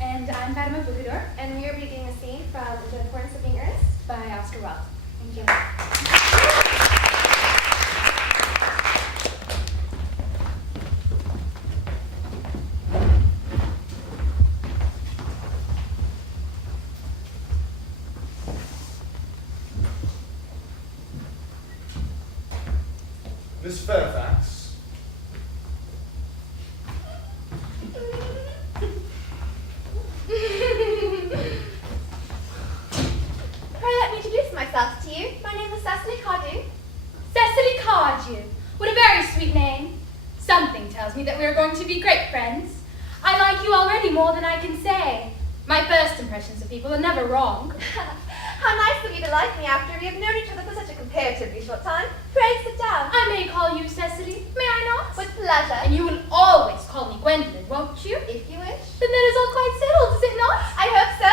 And I'm Fatima Bougador. And we are reading a scene from The Importance of Being Earnest by Oscar Wilde. Thank you. Miss Fairfax. Pray let me introduce myself to you. My name is Cecily Cardew. Cecily Cardew. What a very sweet name. Something tells me that we are going to be great friends. I like you already more than I can say. My first impressions of people are never wrong. How nice of you to like me after we have known each other for such a comparatively short time. Pray sit down. I may call you Cecily, may I not? With pleasure. And you will always call me Gwendolyn, won't you? If you wish. Then that is all quite settled, is it not? I hope so.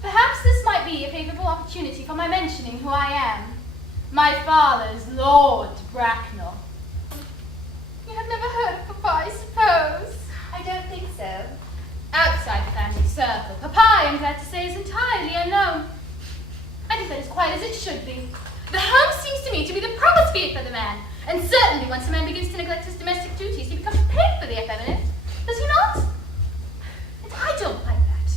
Perhaps this might be a favourable opportunity for my mentioning who I am. My father's Lord Bracknell. You have never heard of Papa, I suppose? I don't think so. Outside the family circle, Papa, I'm glad to say, is entirely unknown. I think that is quite as it should be. The home seems to me to be the proper sphere for the man, and certainly once a man begins to neglect his domestic duties, he becomes painfully effeminate. Does he not? And I don't like that.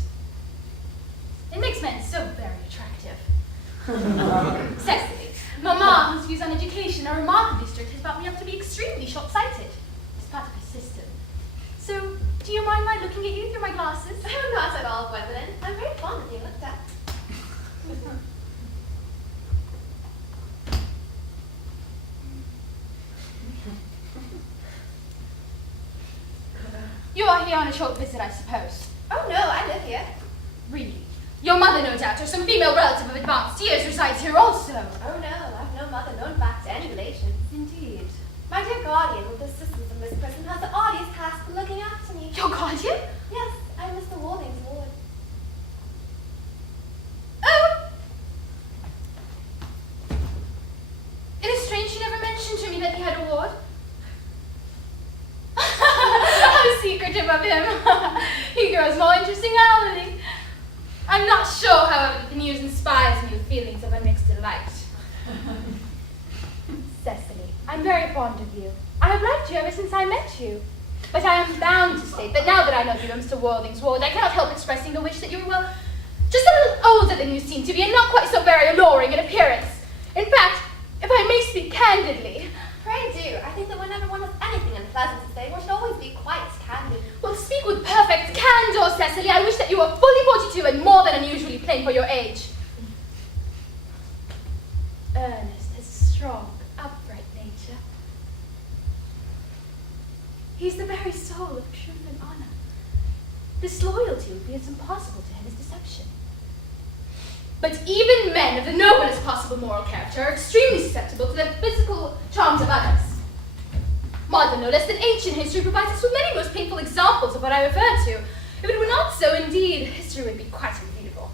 It makes men so very attractive. Cecily, Mamma, whose views on education are remarkably strict, has brought me up to be extremely short-sighted. It's part of her system. So, do you mind my looking at you through my glasses? Oh, not at all, Gwendolyn. I'm very fond of being looked at. You are here on a short visit, I suppose. Oh no, I live here. Really? Your mother, no doubt, or some female relative of advanced years resides here also. Oh no, I've no mother, no in fact any relation. Indeed. My dear guardian, with the assistance of Miss Prison, has the arduous task of looking after me. Your guardian? Yes, I am Mr. Warding's ward. Oh! It is strange you never mentioned to me that he had a ward. How secretive of him. He grows more interesting hourly. I'm not sure, however, that the news inspires me with feelings of unmixed delight. Cecily, I'm very fond of you. I have liked you ever since I met you. But I am bound to state that now that I know you are Mr. Worthing's ward, I cannot help expressing the wish that you were, well, just a little older than you seem to be, and not quite so very alluring in appearance. In fact, if I may speak candidly. Pray do. I think that whenever one has anything unpleasant to say, one should always be quite candid. Well, speak with perfect candor, Cecily. I wish that you were fully 42 and more than unusually plain for your age. Ernest has a strong, upright nature. He's the very soul of truth and honor. Disloyalty would be as impossible to him as deception. But even men of the noblest possible moral character are extremely susceptible to the physical charms of others. Modern, no less than ancient history provides us with many most painful examples of what I refer to. If it were not so, indeed, history would be quite unreadable.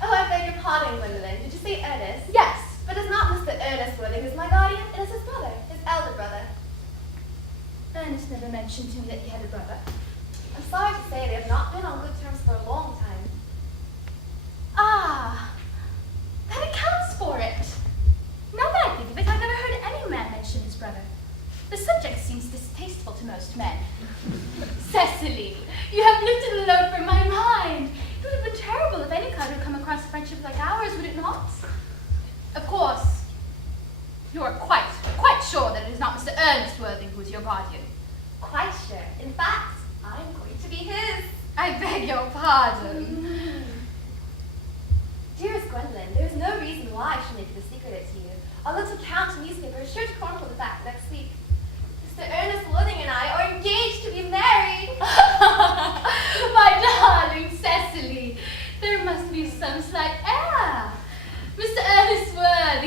Oh, I beg your pardon, Gwendolyn. Did you say Ernest? Yes. But it's not Mr. Earnest Worthing who's my guardian. It is his brother, his elder brother. Ernest never mentioned to me that he had a brother. I'm sorry to say they have not been on good terms for a long time. Ah, that accounts for it. Now that I think of it, I've never heard any man mention his brother. The subject seems distasteful to most men. Cecily, you have lifted a load from my mind. It would have been terrible if any cloud had come across a friendship like ours, would it not? Of course, you are quite sure that it is not Mr. Ernest Worthing who is your guardian. Quite sure. In fact, I'm going to be his. I beg your pardon. Dearest Gwendolyn, there is no reason why I should make it a secret to you. Our little count newspaper is sure to chronicle the fact next week. Mr. Ernest Worthing and I are engaged to be married. My darling Cecily, there must be some slight error. Mr. Ernest Worthing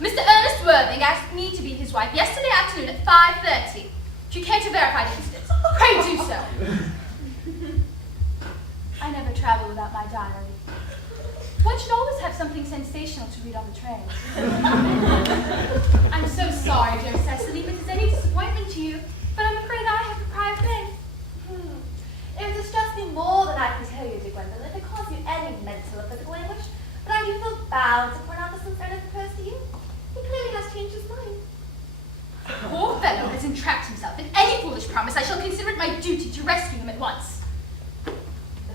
Mr. Ernest Worthing asked me to be his wife yesterday afternoon at 5:30. Do you care to verify the incident? Pray do so. I never travel without my diary. One should always have something sensational to read on the train. I'm so sorry, dear Cecily, if it is any disappointment to you, but I'm afraid I have the prior thing. It would distress me more than I can tell you, dear Gwendolyn, if it caused you any mental or physical anguish, but I do feel bound to point out that since Ernest proposed to you, he clearly has changed his mind. The poor fellow has entrapped himself in any foolish promise. I shall consider it my duty to rescue him at once. The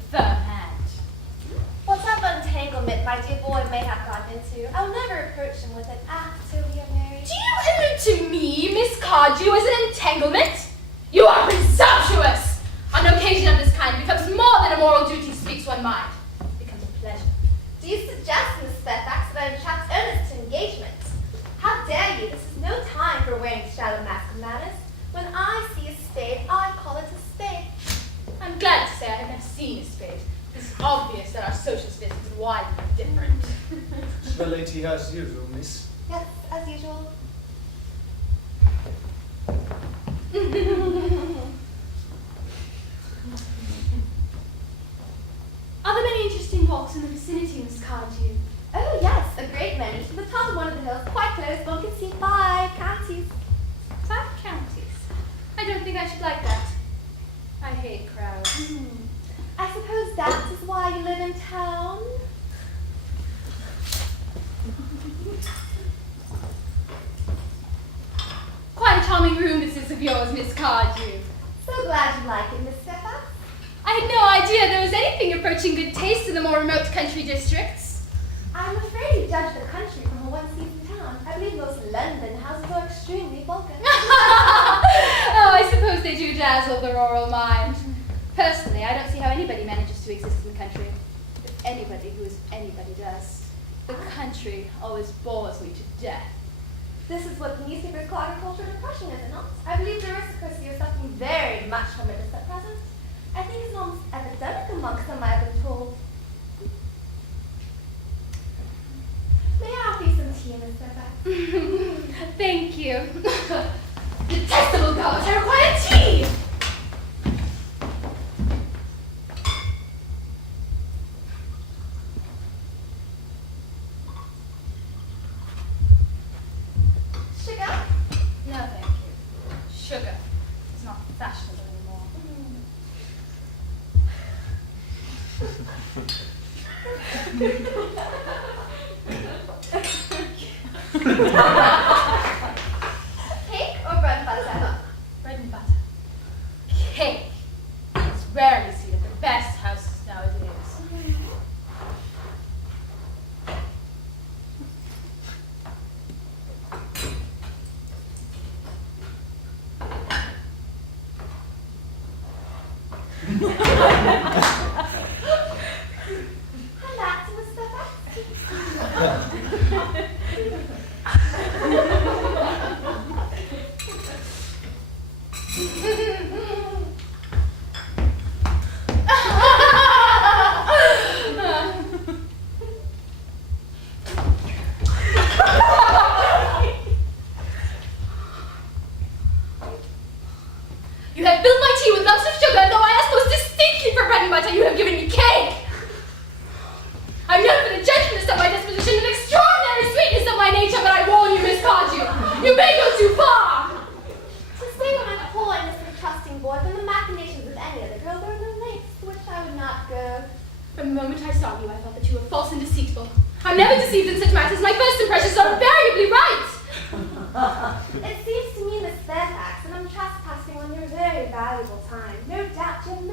firm hand. Whatever entanglement my dear boy may have gotten into, I'll never approach him with it after we are married. Do you allude to me, Miss Cardew, as an entanglement? You are presumptuous! On an occasion of this kind, it becomes more than a moral duty speaks one mind. It becomes a pleasure. Do you suggest, Miss Fairfax, that I entrapped Ernest to engagement? How dare you? This is no time for wearing shallow masculine manners. When I see a spade, I call it a spade. I'm glad to say I have never seen a spade. It's obvious that our social status is widely different. The lady as usual, miss. Yes, as usual. Are there many interesting walks in the vicinity, Miss Cardew? Oh yes, a great many. From the top of one of the hills, quite close, one can see 5 counties. 5 counties. I don't think I should like that. I hate crowds. I suppose that is why you live in town? Quite a charming room this is of yours, Miss Cardew. So glad you like it, Miss Fairfax. I had no idea there was anything approaching good taste in the more remote country districts. I'm afraid you judge the country from a one-season town. I believe most London houses are extremely vulgar. Oh, I suppose they do dazzle the rural mind. Personally, I don't see how anybody manages to exist in the country. If anybody who is anybody does. The country always bores me to death. This is what the newspapers call agricultural depression, is it not? I believe the aristocracy is suffering very much from it at present. I think it's almost epidemic amongst them, I've been told. May I offer you some tea, Miss Fairfax? Thank you. Detestable gods, I require tea! Sugar? No, thank you. Sugar is not fashionable anymore. Cake or bread and butter? Bread and butter. Cake. It's rarely seen at the best houses nowadays. And that's Miss Fairfax. You have filled my tea with lumps of sugar, and though I asked most distinctly for bread and butter, you have given me cake. I'm known for the gentleness of my disposition and extraordinary sweetness of my nature, but I warn you, Miss Cardew, you may go too far. To stay on my poor innocent trusting boy from the machinations of any other girl, there are no lengths to which I would not go. From the moment I saw you, I thought that you were false and deceitful. I'm never deceived in such matters. My first impressions are invariably right. It seems to me, Miss Fairfax, that I'm trespassing on your very valuable time. No doubt you have